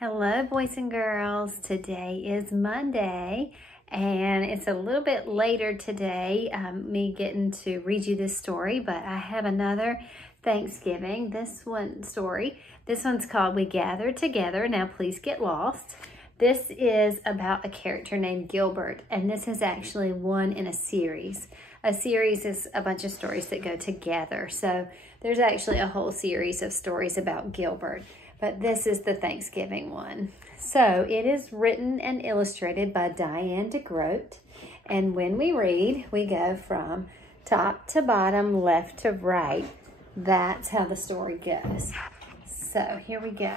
Hello, boys and girls. Today is Monday, and it's a little bit later today, me getting to read you this story, but I have another Thanksgiving. This one's called We Gather Together. Now, please get lost. This is about a character named Gilbert, and this is actually one in a series. A series is a bunch of stories that go together, so there's actually a whole series of stories about Gilbert. But this is the Thanksgiving one. So it is written and illustrated by Diane DeGroat. And when we read, we go from top to bottom, left to right. That's how the story goes. So here we go.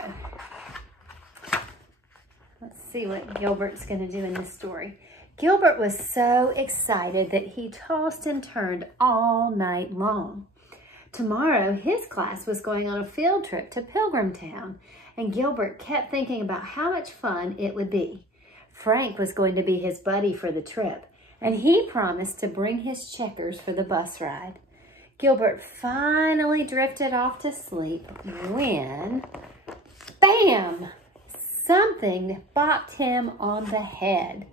Let's see what Gilbert's going to do in this story. Gilbert was so excited that he tossed and turned all night long. Tomorrow, his class was going on a field trip to Pilgrim Town, and Gilbert kept thinking about how much fun it would be. Frank was going to be his buddy for the trip, and he promised to bring his checkers for the bus ride. Gilbert finally drifted off to sleep when, bam! Something bopped him on the head.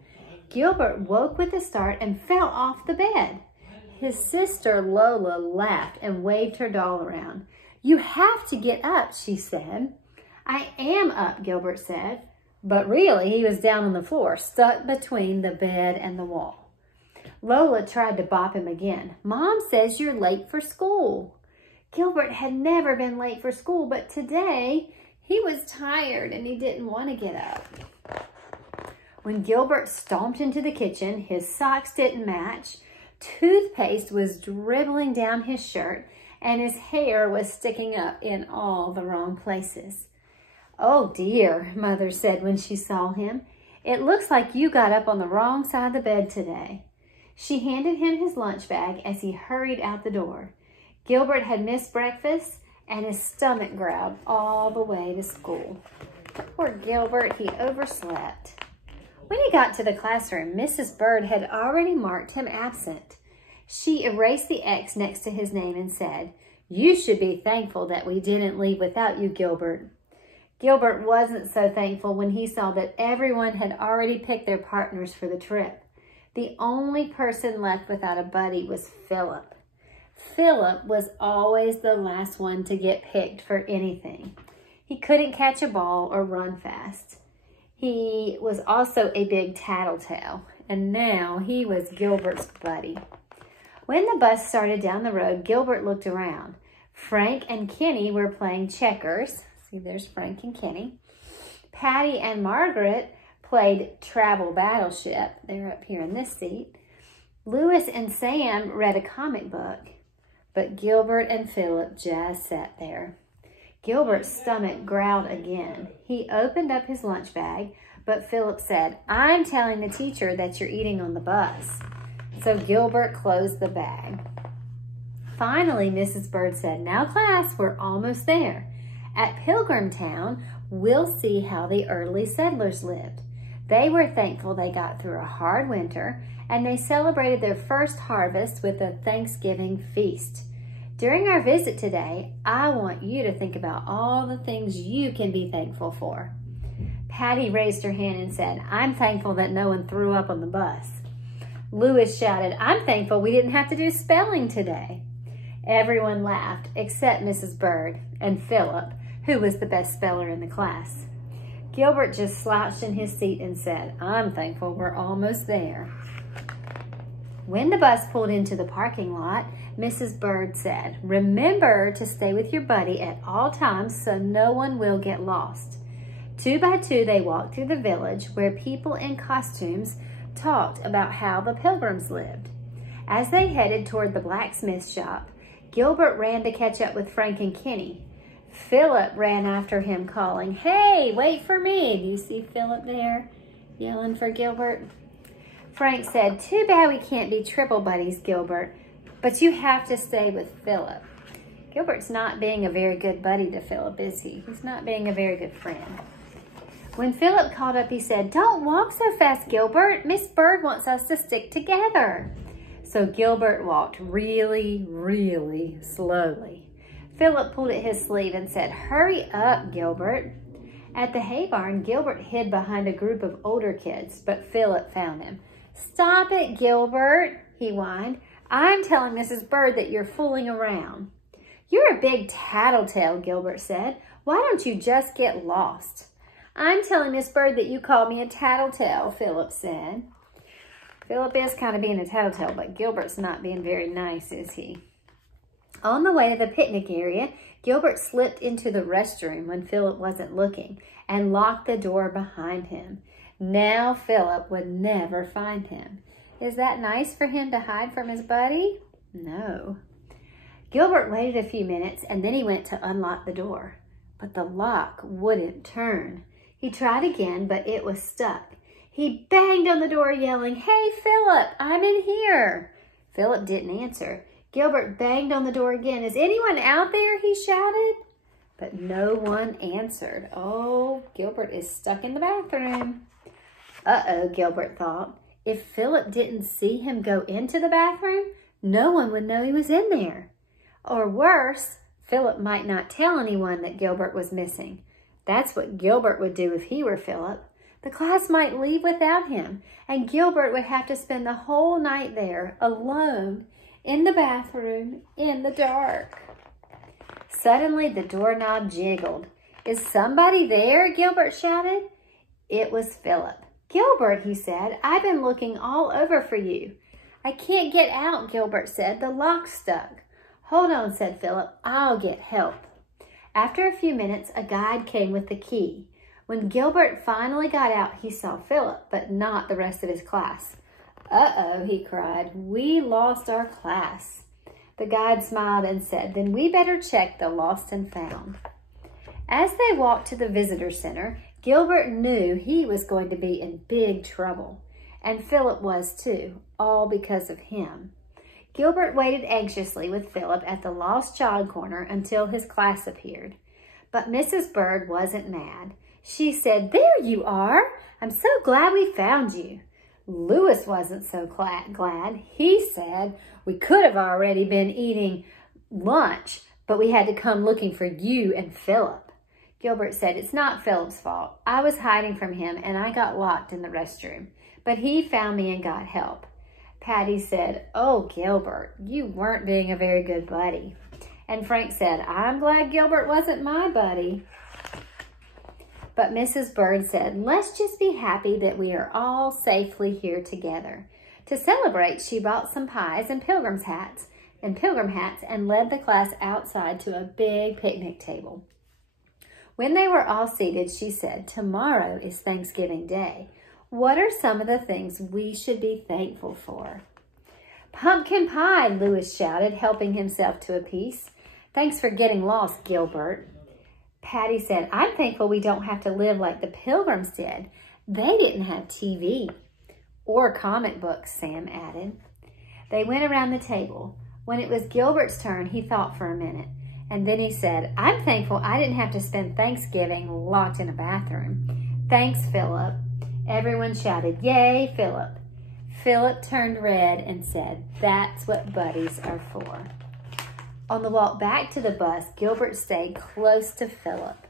Gilbert woke with a start and fell off the bed. His sister Lola laughed and waved her doll around. "You have to get up," she said. "I am up," Gilbert said. But really, he was down on the floor, stuck between the bed and the wall. Lola tried to bop him again. "Mom says you're late for school." Gilbert had never been late for school, but today he was tired and he didn't want to get up. When Gilbert stomped into the kitchen, his socks didn't match. Toothpaste was dribbling down his shirt, and his hair was sticking up in all the wrong places. "Oh dear," Mother said when she saw him. "It looks like you got up on the wrong side of the bed today." She handed him his lunch bag as he hurried out the door. Gilbert had missed breakfast, and his stomach growled all the way to school. Poor Gilbert, he overslept. When he got to the classroom, Mrs. Bird had already marked him absent. She erased the X next to his name and said, "You should be thankful that we didn't leave without you, Gilbert." Gilbert wasn't so thankful when he saw that everyone had already picked their partners for the trip. The only person left without a buddy was Philip. Philip was always the last one to get picked for anything. He couldn't catch a ball or run fast. He was also a big tattletale, and now he was Gilbert's buddy. When the bus started down the road, Gilbert looked around. Frank and Kenny were playing checkers. See, there's Frank and Kenny. Patty and Margaret played Travel Battleship. They're up here in this seat. Louis and Sam read a comic book, but Gilbert and Philip just sat there. Gilbert's stomach growled again. He opened up his lunch bag, but Philip said, "I'm telling the teacher that you're eating on the bus." So Gilbert closed the bag. Finally, Mrs. Bird said, "Now class, we're almost there. At Pilgrim Town, we'll see how the early settlers lived. They were thankful they got through a hard winter, and they celebrated their first harvest with a Thanksgiving feast. During our visit today, I want you to think about all the things you can be thankful for." Patty raised her hand and said, "I'm thankful that no one threw up on the bus." Louis shouted, "I'm thankful we didn't have to do spelling today." Everyone laughed except Mrs. Bird and Philip, who was the best speller in the class. Gilbert just slouched in his seat and said, "I'm thankful we're almost there." When the bus pulled into the parking lot, Mrs. Bird said, "Remember to stay with your buddy at all times so no one will get lost." 2 by 2, they walked through the village where people in costumes talked about how the Pilgrims lived. As they headed toward the blacksmith shop, Gilbert ran to catch up with Frank and Kenny. Philip ran after him calling, "Hey, wait for me." Do you see Philip there yelling for Gilbert? Frank said, "Too bad we can't be triple buddies, Gilbert, but you have to stay with Philip." Gilbert's not being a very good buddy to Philip, is he? He's not being a very good friend. When Philip called up, he said, "Don't walk so fast, Gilbert. Miss Bird wants us to stick together." So Gilbert walked really, really slowly. Philip pulled at his sleeve and said, "Hurry up, Gilbert." At the hay barn, Gilbert hid behind a group of older kids, but Philip found him. "Stop it, Gilbert," he whined. "I'm telling Mrs. Bird that you're fooling around." "You're a big tattletale," Gilbert said. "Why don't you just get lost?" "I'm telling Miss Bird that you called me a tattletale," Philip said. Philip is kind of being a tattletale, but Gilbert's not being very nice, is he? On the way to the picnic area, Gilbert slipped into the restroom when Philip wasn't looking and locked the door behind him. Now Philip would never find him. Is that nice for him to hide from his buddy? No. Gilbert waited a few minutes and then he went to unlock the door. But the lock wouldn't turn. He tried again, but it was stuck. He banged on the door yelling, "Hey, Philip, I'm in here." Philip didn't answer. Gilbert banged on the door again. "Is anyone out there?" he shouted. But no one answered. Oh, Gilbert is stuck in the bathroom. Uh-oh, Gilbert thought. If Philip didn't see him go into the bathroom, no one would know he was in there. Or worse, Philip might not tell anyone that Gilbert was missing. That's what Gilbert would do if he were Philip. The class might leave without him, and Gilbert would have to spend the whole night there, alone, in the bathroom, in the dark. Suddenly, the doorknob jiggled. "Is somebody there?" Gilbert shouted. It was Philip. "Gilbert," he said, "I've been looking all over for you." "I can't get out," Gilbert said. "The lock's stuck." "Hold on," said Philip. "I'll get help." After a few minutes, a guide came with the key. When Gilbert finally got out, he saw Philip, but not the rest of his class. "Uh-oh," he cried. "We lost our class." The guide smiled and said, "Then we better check the lost and found." As they walked to the visitor center, Gilbert knew he was going to be in big trouble. And Philip was too, all because of him. Gilbert waited anxiously with Philip at the lost child corner until his class appeared. But Mrs. Bird wasn't mad. She said, "There you are. I'm so glad we found you." Louis wasn't so glad. He said, "We could have already been eating lunch, but we had to come looking for you and Philip." Gilbert said, "It's not Philip's fault. I was hiding from him and I got locked in the restroom, but he found me and got help." Patty said, "Oh, Gilbert, you weren't being a very good buddy." And Frank said, "I'm glad Gilbert wasn't my buddy." But Mrs. Bird said, "Let's just be happy that we are all safely here together." To celebrate, she bought some pies and pilgrim hats and led the class outside to a big picnic table. When they were all seated, she said, "Tomorrow is Thanksgiving Day. What are some of the things we should be thankful for?" "Pumpkin pie," Louis shouted, helping himself to a piece. "Thanks for getting lost, Gilbert." Patty said, "I'm thankful we don't have to live like the Pilgrims did. They didn't have TV." "Or comic books," Sam added. They went around the table. When it was Gilbert's turn, he thought for a minute. And then he said, "I'm thankful I didn't have to spend Thanksgiving locked in a bathroom." "Thanks, Philip." Everyone shouted, "Yay, Philip." Philip turned red and said, "That's what buddies are for." On the walk back to the bus, Gilbert stayed close to Philip.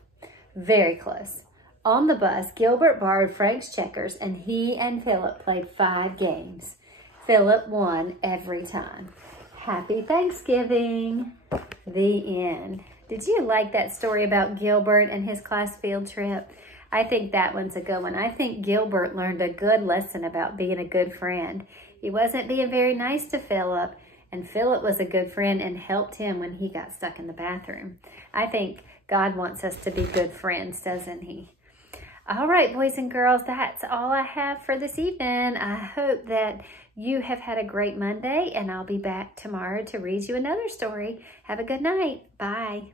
Very close. On the bus, Gilbert borrowed Frank's checkers and he and Philip played 5 games. Philip won every time. Happy Thanksgiving. The end. Did you like that story about Gilbert and his class field trip? I think that one's a good one. I think Gilbert learned a good lesson about being a good friend. He wasn't being very nice to Philip, and Philip was a good friend and helped him when he got stuck in the bathroom. I think God wants us to be good friends, doesn't he? All right, boys and girls, that's all I have for this evening. I hope that you have had a great Monday, and I'll be back tomorrow to read you another story. Have a good night. Bye.